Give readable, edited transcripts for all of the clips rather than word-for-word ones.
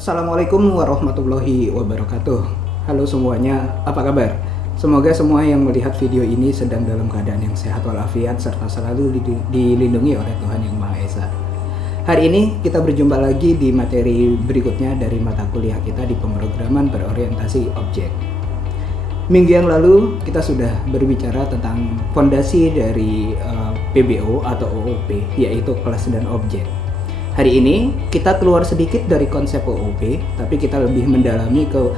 Assalamualaikum warahmatullahi wabarakatuh. Halo semuanya, apa kabar? Semoga semua yang melihat video ini sedang dalam keadaan yang sehat walafiat serta selalu dilindungi oleh Tuhan Yang Maha Esa. Hari ini kita berjumpa lagi di materi berikutnya dari mata kuliah kita di pemrograman berorientasi objek. Minggu yang lalu kita sudah berbicara tentang fondasi dari PBO atau OOP, yaitu kelas dan objek. Hari ini kita keluar sedikit dari konsep OOP, tapi kita lebih mendalami ke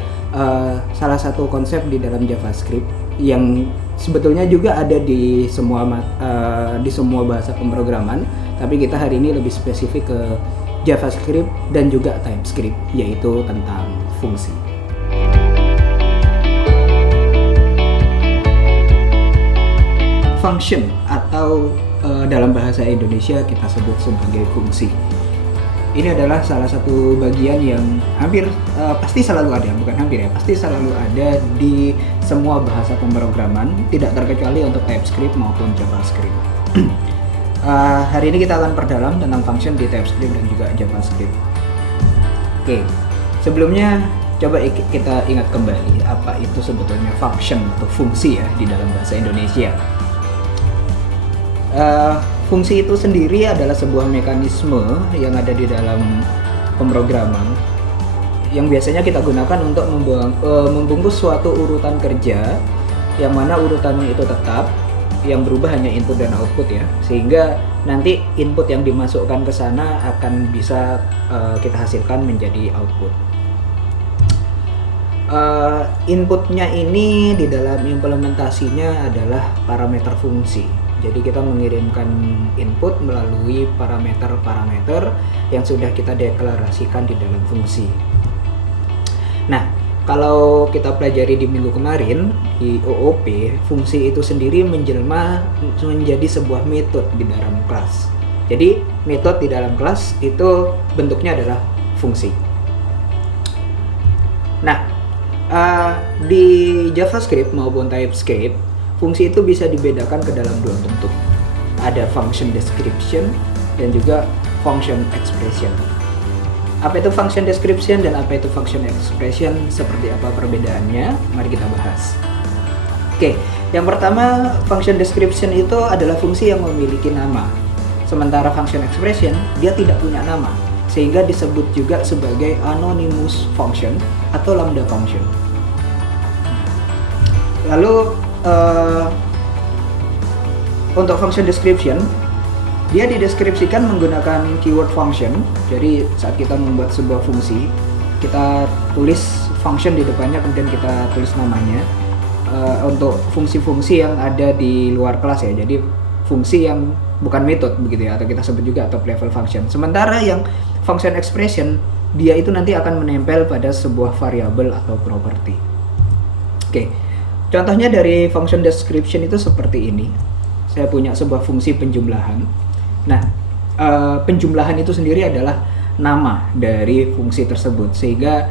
salah satu konsep di dalam JavaScript yang sebetulnya juga ada di semua bahasa pemrograman, tapi kita hari ini lebih spesifik ke JavaScript dan juga TypeScript, yaitu tentang fungsi. Function atau dalam bahasa Indonesia kita sebut sebagai fungsi. Ini adalah salah satu bagian yang hampir pasti selalu ada, bukan hampir ya, pasti selalu ada di semua bahasa pemrograman, tidak terkecuali untuk TypeScript maupun JavaScript. Hari ini kita akan perdalam tentang function di TypeScript dan juga JavaScript. Oke, sebelumnya coba kita ingat kembali apa itu sebetulnya function atau fungsi ya di dalam bahasa Indonesia. Fungsi itu sendiri adalah sebuah mekanisme yang ada di dalam pemrograman yang biasanya kita gunakan untuk membungkus suatu urutan kerja yang mana urutannya itu tetap, yang berubah hanya input dan output ya, sehingga nanti input yang dimasukkan ke sana akan bisa kita hasilkan menjadi output. Inputnya ini di dalam implementasinya adalah parameter fungsi. Jadi kita mengirimkan input melalui parameter-parameter yang sudah kita deklarasikan di dalam fungsi. Nah, kalau kita pelajari di minggu kemarin di OOP, fungsi itu sendiri menjelma menjadi sebuah metode di dalam kelas. Jadi metode di dalam kelas itu bentuknya adalah fungsi. Nah, di JavaScript maupun TypeScript, fungsi itu bisa dibedakan ke dalam dua bentuk. Ada function description dan juga function expression. Apa itu function description dan apa itu function expression? Seperti apa perbedaannya? Mari kita bahas. Oke, yang pertama, function description itu adalah fungsi yang memiliki nama. Sementara function expression, dia tidak punya nama, sehingga disebut juga sebagai anonymous function atau lambda function. Lalu untuk function description, dia dideskripsikan menggunakan keyword function. Jadi saat kita membuat sebuah fungsi, kita tulis function di depannya, kemudian kita tulis namanya. Untuk fungsi-fungsi yang ada di luar kelas ya, jadi fungsi yang bukan metode begitu ya, atau kita sebut juga top level function. Sementara yang function expression, dia itu nanti akan menempel pada sebuah variabel atau property. Oke. Contohnya dari function description itu seperti ini. Saya punya sebuah fungsi penjumlahan. Nah, penjumlahan itu sendiri adalah nama dari fungsi tersebut, sehingga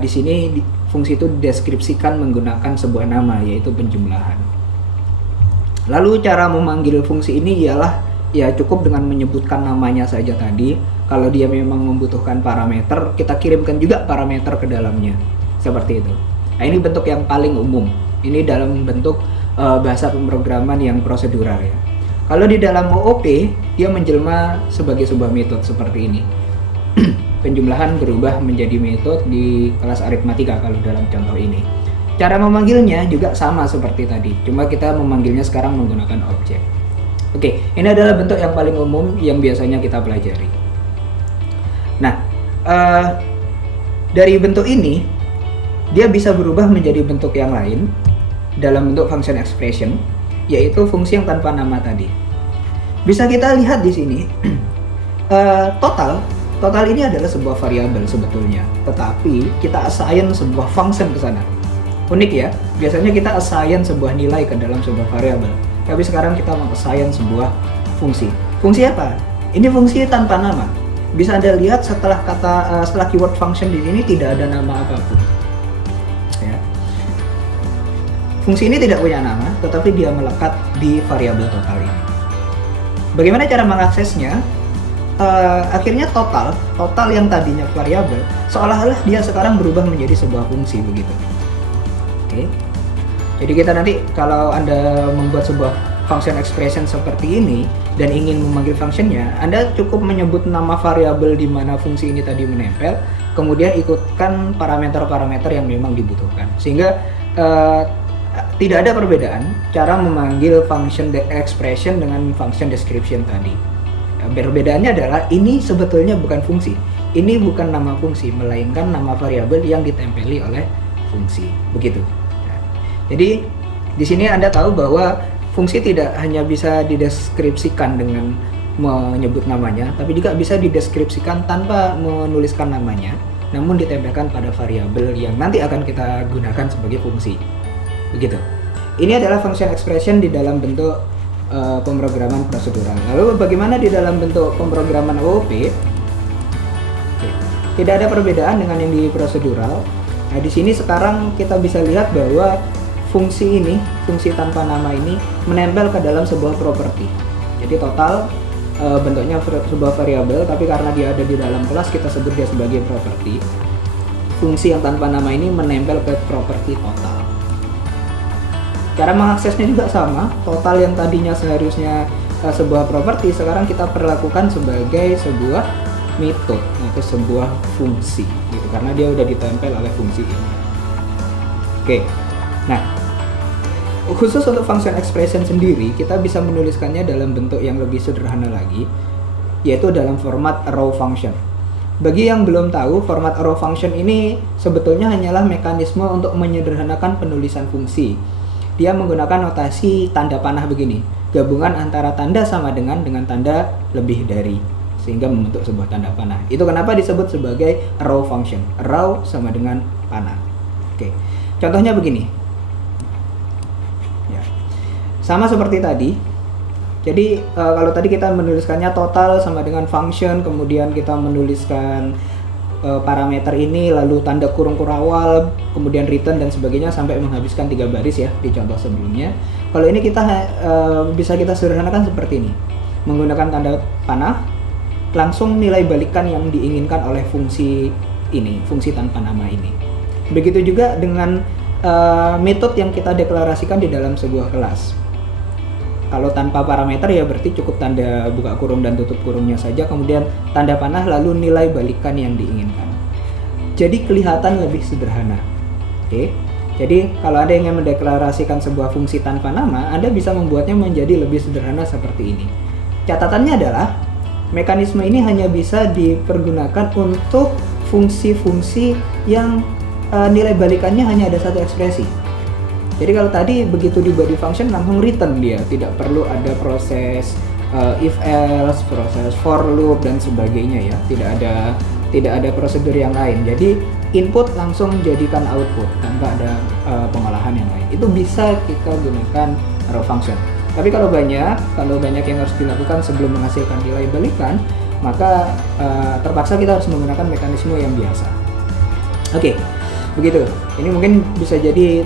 di sini fungsi itu dideskripsikan menggunakan sebuah nama, yaitu penjumlahan. Lalu cara memanggil fungsi ini ialah ya cukup dengan menyebutkan namanya saja tadi. Kalau dia memang membutuhkan parameter, kita kirimkan juga parameter ke dalamnya, seperti itu. Nah, ini bentuk yang paling umum. Ini dalam bentuk bahasa pemrograman yang prosedural ya. Kalau di dalam OOP, dia menjelma sebagai sebuah metode seperti ini. Penjumlahan berubah menjadi metode di kelas aritmatika kalau dalam contoh ini. Cara memanggilnya juga sama seperti tadi, cuma kita memanggilnya sekarang menggunakan objek. Oke, ini adalah bentuk yang paling umum yang biasanya kita pelajari. Nah, dari bentuk ini, dia bisa berubah menjadi bentuk yang lain dalam bentuk function expression, yaitu fungsi yang tanpa nama tadi. Bisa kita lihat di sini, total ini adalah sebuah variabel sebetulnya, tetapi kita assign sebuah function ke sana. Unik ya, biasanya kita assign sebuah nilai ke dalam sebuah variabel, tapi sekarang kita assign sebuah fungsi. Fungsi apa? Ini fungsi tanpa nama. Bisa Anda lihat setelah keyword function di sini tidak ada nama apapun. Fungsi ini tidak punya nama, tetapi dia melekat di variabel total ini. Bagaimana cara mengaksesnya? akhirnya total yang tadinya variabel seolah-olah dia sekarang berubah menjadi sebuah fungsi begitu. Oke. Jadi kita nanti kalau Anda membuat sebuah function expression seperti ini dan ingin memanggil functionnya, Anda cukup menyebut nama variabel di mana fungsi ini tadi menempel, kemudian ikutkan parameter-parameter yang memang dibutuhkan. Sehingga tidak ada perbedaan cara memanggil function expression dengan function description tadi. Perbedaannya adalah ini sebetulnya bukan fungsi. Ini bukan nama fungsi, melainkan nama variabel yang ditempeli oleh fungsi. Begitu. Jadi di sini Anda tahu bahwa fungsi tidak hanya bisa dideskripsikan dengan menyebut namanya, tapi juga bisa dideskripsikan tanpa menuliskan namanya, namun ditempelkan pada variabel yang nanti akan kita gunakan sebagai fungsi. Begitu. Ini adalah function expression di dalam bentuk pemrograman prosedural. Lalu bagaimana di dalam bentuk pemrograman OOP? Tidak ada perbedaan dengan yang di prosedural. Nah, di sini sekarang kita bisa lihat bahwa fungsi ini, fungsi tanpa nama ini menempel ke dalam sebuah properti. Jadi total bentuknya sebuah variabel, tapi karena dia ada di dalam kelas kita sebut dia sebagai properti. Fungsi yang tanpa nama ini menempel ke properti total. Cara mengaksesnya juga sama. Total yang tadinya seharusnya sebuah properti, sekarang kita perlakukan sebagai sebuah metode atau sebuah fungsi, gitu, karena dia udah ditempel oleh fungsi ini. Oke. Nah, khusus untuk function expression sendiri, kita bisa menuliskannya dalam bentuk yang lebih sederhana lagi, yaitu dalam format arrow function. Bagi yang belum tahu, format arrow function ini sebetulnya hanyalah mekanisme untuk menyederhanakan penulisan fungsi. Dia menggunakan notasi tanda panah begini, gabungan antara tanda sama dengan tanda lebih dari, sehingga membentuk sebuah tanda panah. Itu kenapa disebut sebagai arrow function. Arrow sama dengan panah. Oke. Contohnya begini. Sama seperti tadi. Jadi kalau tadi kita menuliskannya total sama dengan function, kemudian kita menuliskan parameter ini, lalu tanda kurung kurawal, kemudian return dan sebagainya sampai menghabiskan 3 baris ya di contoh sebelumnya. Kalau ini kita bisa kita sederhanakan seperti ini. Menggunakan tanda panah, langsung nilai balikan yang diinginkan oleh fungsi ini, fungsi tanpa nama ini. Begitu juga dengan metode yang kita deklarasikan di dalam sebuah kelas. Kalau tanpa parameter ya berarti cukup tanda buka kurung dan tutup kurungnya saja, kemudian tanda panah lalu nilai balikan yang diinginkan. Jadi kelihatan lebih sederhana. Oke. Jadi kalau Anda ingin mendeklarasikan sebuah fungsi tanpa nama, Anda bisa membuatnya menjadi lebih sederhana seperti ini. Catatannya adalah mekanisme ini hanya bisa dipergunakan untuk fungsi-fungsi yang nilai balikannya hanya ada satu ekspresi. Jadi kalau tadi begitu di body function langsung return dia, tidak perlu ada proses if else, proses for loop dan sebagainya ya. Tidak ada prosedur yang lain. Jadi input langsung jadikan output tanpa ada pengolahan yang lain. Itu bisa kita gunakan arrow function. Tapi kalau banyak yang harus dilakukan sebelum menghasilkan nilai balikan, maka terpaksa kita harus menggunakan mekanisme yang biasa. Oke. Begitu. Ini mungkin bisa jadi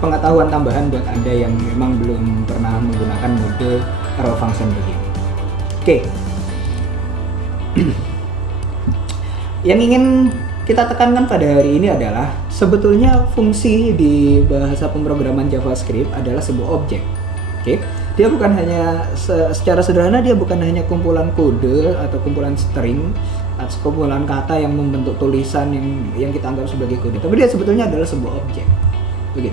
pengetahuan tambahan buat Anda yang memang belum pernah menggunakan mode arrow function begini. Oke. Yang ingin kita tekankan pada hari ini adalah sebetulnya fungsi di bahasa pemrograman JavaScript adalah sebuah objek. Oke. Dia bukan hanya secara sederhana dia bukan hanya kumpulan kode atau kumpulan string atau kumpulan kata yang membentuk tulisan yang kita anggap sebagai kode, tapi dia sebetulnya adalah sebuah objek. Begitu.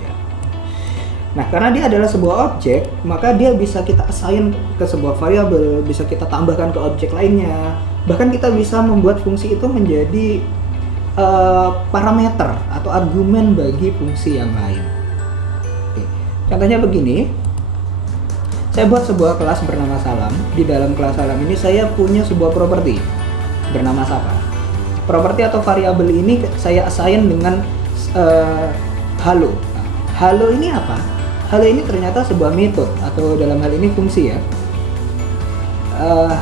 Ya. Nah, karena dia adalah sebuah objek, maka dia bisa kita assign ke sebuah variabel, bisa kita tambahkan ke objek lainnya. Bahkan kita bisa membuat fungsi itu menjadi parameter atau argumen bagi fungsi yang lain. Oke. Contohnya begini. Saya buat sebuah kelas bernama Salam. Di dalam kelas Salam ini saya punya sebuah properti bernama Sapa. Properti atau variabel ini saya assign dengan halo. Nah, halo ini apa? Halo ini ternyata sebuah metode atau dalam hal ini fungsi ya.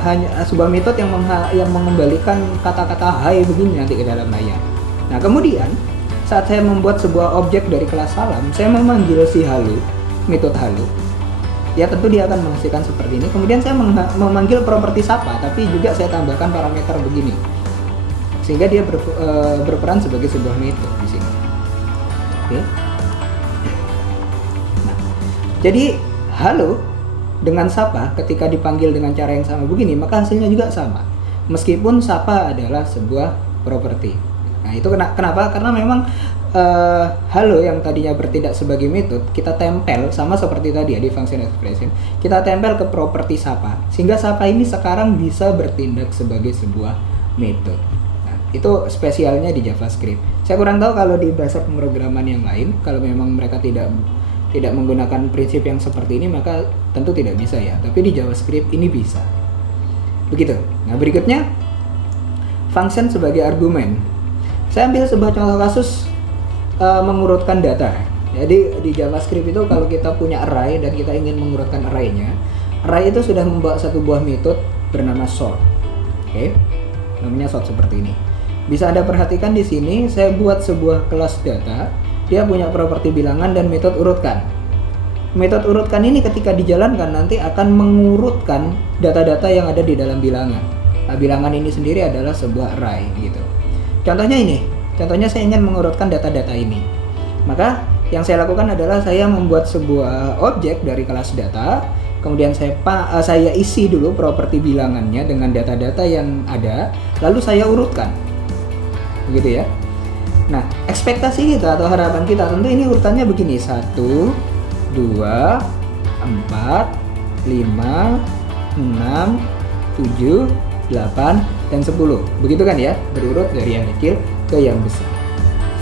Hanya sebuah metode yang mengembalikan kata-kata hai begini nanti ke dalam layar. Nah, kemudian saat saya membuat sebuah objek dari kelas Salam, saya memanggil si halo, metode halo. ya tentu dia akan menghasilkan seperti ini. Kemudian saya memanggil properti Sapa, tapi juga saya tambahkan parameter begini, sehingga dia berperan sebagai sebuah method di sini. Oke. Nah, jadi halo dengan Sapa ketika dipanggil dengan cara yang sama begini, maka hasilnya juga sama, meskipun Sapa adalah sebuah properti. Nah, itu kenapa? Karena memang halo yang tadinya bertindak sebagai method, kita tempel sama seperti tadi ya di function expression, kita tempel ke properti Sapa, sehingga Sapa ini sekarang bisa bertindak sebagai sebuah method. Nah, itu spesialnya di JavaScript. Saya kurang tahu kalau di bahasa pemrograman yang lain, kalau memang mereka tidak menggunakan prinsip yang seperti ini, maka tentu tidak bisa ya. Tapi di JavaScript ini bisa. Begitu. Nah, berikutnya function sebagai argumen. Saya ambil sebuah contoh kasus mengurutkan data. Jadi di JavaScript itu kalau kita punya array dan kita ingin mengurutkan array-nya, array itu sudah membawa satu buah metode bernama sort. Oke. Namanya sort seperti ini. Bisa Anda perhatikan di sini, saya buat sebuah kelas data. Dia punya properti bilangan dan metode urutkan. Metode urutkan ini ketika dijalankan nanti akan mengurutkan data-data yang ada di dalam bilangan. Nah, bilangan ini sendiri adalah sebuah array gitu. Contohnya ini. Contohnya saya ingin mengurutkan data-data ini. Maka yang saya lakukan adalah saya membuat sebuah objek dari kelas data. Kemudian saya isi dulu properti bilangannya dengan data-data yang ada. Lalu saya urutkan. Begitu ya. Nah, ekspektasi kita atau harapan kita tentu ini urutannya begini: 1, 2, 4, 5, 6, 7, 8, dan 10. Begitu kan ya, berurut dari yang kecil ke yang besar.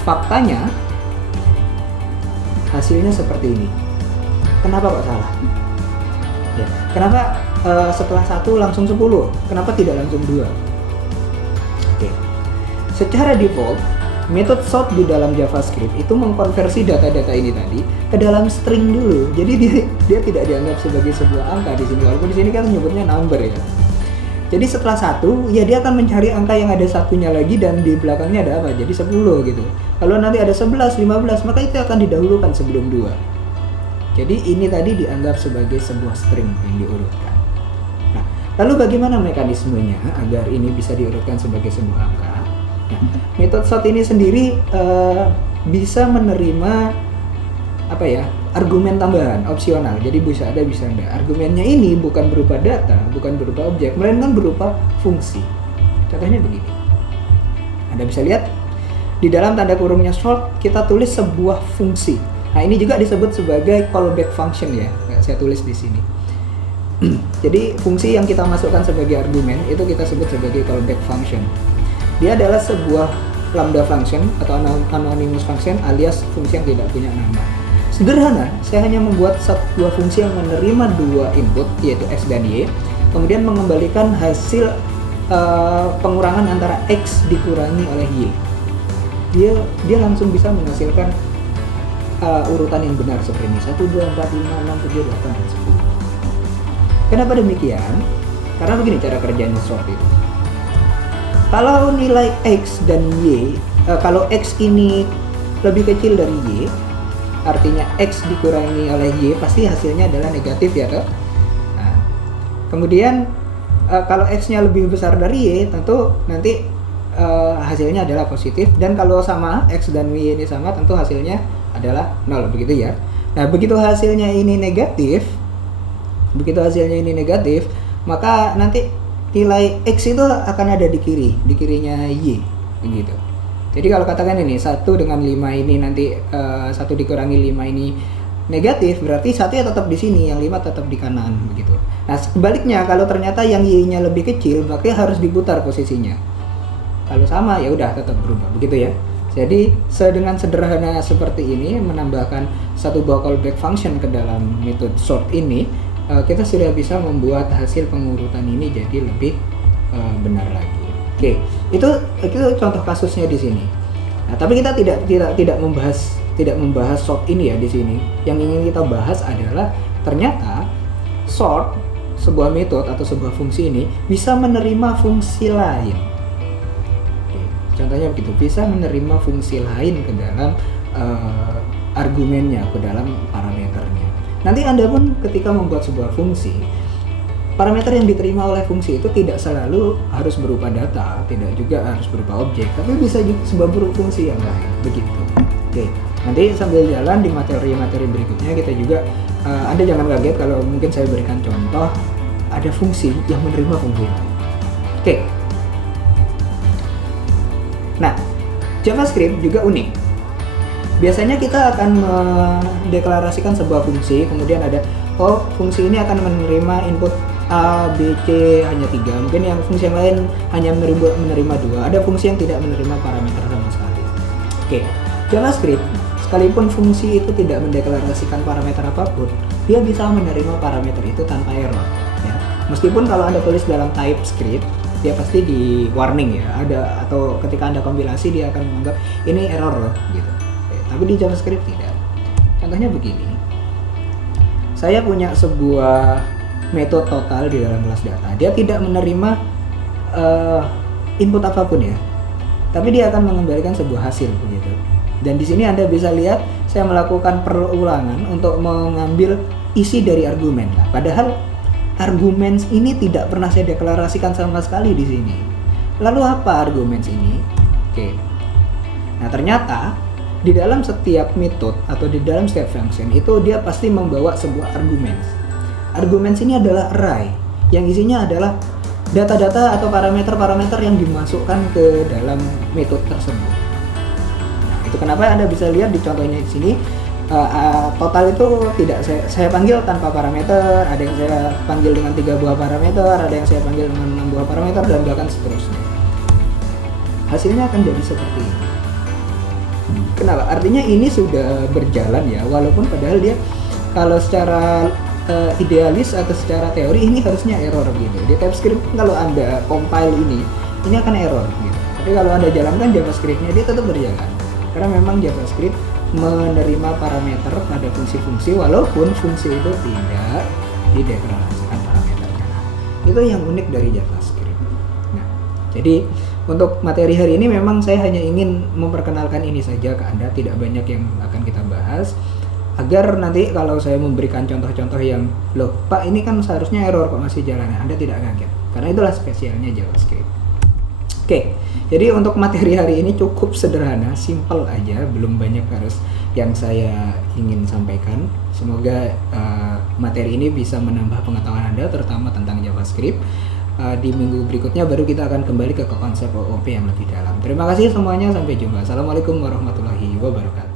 Faktanya hasilnya seperti ini. Kenapa kok salah? Ya, kenapa setelah 1 langsung 10? Kenapa tidak langsung 2? Oke. Secara default, metode sort di dalam JavaScript itu mengkonversi data-data ini tadi ke dalam string dulu. Jadi dia tidak dianggap sebagai sebuah angka di sini. Walaupun di sini kan menyebutnya number ya. Jadi setelah 1, ya dia akan mencari angka yang ada satunya lagi dan di belakangnya ada apa? Jadi 10 gitu. Kalau nanti ada 11, 15, maka itu akan didahulukan sebelum 2. Jadi ini tadi dianggap sebagai sebuah string yang diurutkan. Nah, lalu bagaimana mekanismenya agar ini bisa diurutkan sebagai sebuah angka? Nah, metode sort ini sendiri bisa menerima argumen tambahan opsional. Jadi bisa ada bisa enggak. Argumennya ini bukan berupa data, bukan berupa objek, melainkan berupa fungsi. Contohnya begini. Anda bisa lihat di dalam tanda kurungnya sort kita tulis sebuah fungsi. Nah, ini juga disebut sebagai callback function ya. Saya tulis di sini. Jadi fungsi yang kita masukkan sebagai argumen itu kita sebut sebagai callback function. Dia adalah sebuah lambda function atau anonymous function alias fungsi yang tidak punya nama. Sederhana, saya hanya membuat sebuah fungsi yang menerima 2 input yaitu x dan y, kemudian mengembalikan hasil pengurangan antara x dikurangi oleh y. Dia langsung bisa menghasilkan urutan yang benar seperti ini: 1, 2, 4, 5, 6, 7, 8, dan 10. Kenapa demikian? Karena begini cara kerjanya sort itu. Kalau nilai x dan y, kalau x ini lebih kecil dari y, artinya x dikurangi oleh y pasti hasilnya adalah negatif ya toh. Nah, kemudian kalau x-nya lebih besar dari y, tentu nanti hasilnya adalah positif. Dan kalau sama, x dan y ini sama, tentu hasilnya adalah 0, begitu ya. Nah, begitu hasilnya ini negatif, maka nanti nilai x itu akan ada di kirinya y, begitu. Jadi kalau katakan ini 1 dengan 5 ini nanti 1 dikurangi 5 ini negatif, berarti 1 ya tetap di sini, yang 5 tetap di kanan begitu. Nah, sebaliknya kalau ternyata yang y-nya lebih kecil, maka harus diputar posisinya. Kalau sama ya udah tetap berubah, begitu ya. Jadi dengan sederhana seperti ini, menambahkan satu buah callback function ke dalam metode sort ini, kita sudah bisa membuat hasil pengurutan ini jadi lebih benar lagi. Oke, itu contoh kasusnya di sini. Nah, tapi kita tidak membahas sort ini ya di sini. Yang ingin kita bahas adalah ternyata sort, sebuah metode atau sebuah fungsi ini bisa menerima fungsi lain. Oke, contohnya begitu, bisa menerima fungsi lain ke dalam argumennya, ke dalam parameternya. Nanti Anda pun ketika membuat sebuah fungsi, parameter yang diterima oleh fungsi itu tidak selalu harus berupa data, tidak juga harus berupa objek, tapi bisa juga sebuah fungsi yang lain, begitu. Oke, nanti sambil jalan di materi-materi berikutnya kita juga, Anda jangan kaget kalau mungkin saya berikan contoh, ada fungsi yang menerima fungsi lain. Oke. Nah, JavaScript juga unik. Biasanya kita akan mendeklarasikan sebuah fungsi, kemudian ada, fungsi ini akan menerima input A, B, C hanya 3, mungkin yang fungsi yang lain hanya menerima 2, ada fungsi yang tidak menerima parameter sama sekali. Oke, JavaScript, sekalipun fungsi itu tidak mendeklarasikan parameter apapun, dia bisa menerima parameter itu tanpa error. Ya. Meskipun kalau Anda tulis dalam TypeScript, dia pasti di warning ya, atau ketika Anda kompilasi dia akan menganggap ini error loh, gitu. Tapi di JavaScript tidak. Contohnya begini, saya punya sebuah metode total di dalam kelas data. Dia tidak menerima input apapun ya, tapi dia akan mengembalikan sebuah hasil begitu. Dan di sini Anda bisa lihat saya melakukan perulangan untuk mengambil isi dari argumen. Nah, padahal argumen ini tidak pernah saya deklarasikan sama sekali di sini. Lalu apa argumen ini? Oke. Nah, ternyata di dalam setiap metode atau di dalam setiap function itu dia pasti membawa sebuah argumen. Argumen ini adalah array yang isinya adalah data-data atau parameter-parameter yang dimasukkan ke dalam metode tersebut. Nah, itu kenapa Anda bisa lihat di contohnya di sini, total itu tidak saya panggil tanpa parameter, ada yang saya panggil dengan 3 buah parameter, ada yang saya panggil dengan 6 buah parameter, dan bahkan seterusnya. Hasilnya akan jadi seperti ini. Kenapa? Artinya ini sudah berjalan ya, walaupun padahal dia kalau secara idealis atau secara teori ini harusnya error gitu. Di TypeScript kalau Anda compile ini akan error gitu. Tapi kalau Anda jalankan JavaScript-nya dia tetap berjalan. Karena memang JavaScript menerima parameter pada fungsi-fungsi walaupun fungsi itu tidak dideklarasikan parameternya. Itu yang unik dari JavaScript. Nah, jadi untuk materi hari ini memang saya hanya ingin memperkenalkan ini saja ke Anda, tidak banyak yang akan kita bahas, agar nanti kalau saya memberikan contoh-contoh yang, loh Pak ini kan seharusnya error kok masih jalan, Anda tidak kaget, karena itulah spesialnya JavaScript. Oke, jadi untuk materi hari ini cukup sederhana, simple aja, belum banyak harus yang saya ingin sampaikan. Semoga materi ini bisa menambah pengetahuan Anda, terutama tentang JavaScript. Di minggu berikutnya baru kita akan kembali ke konsep OOP yang lebih dalam. Terima kasih semuanya, sampai jumpa. Assalamualaikum warahmatullahi wabarakatuh.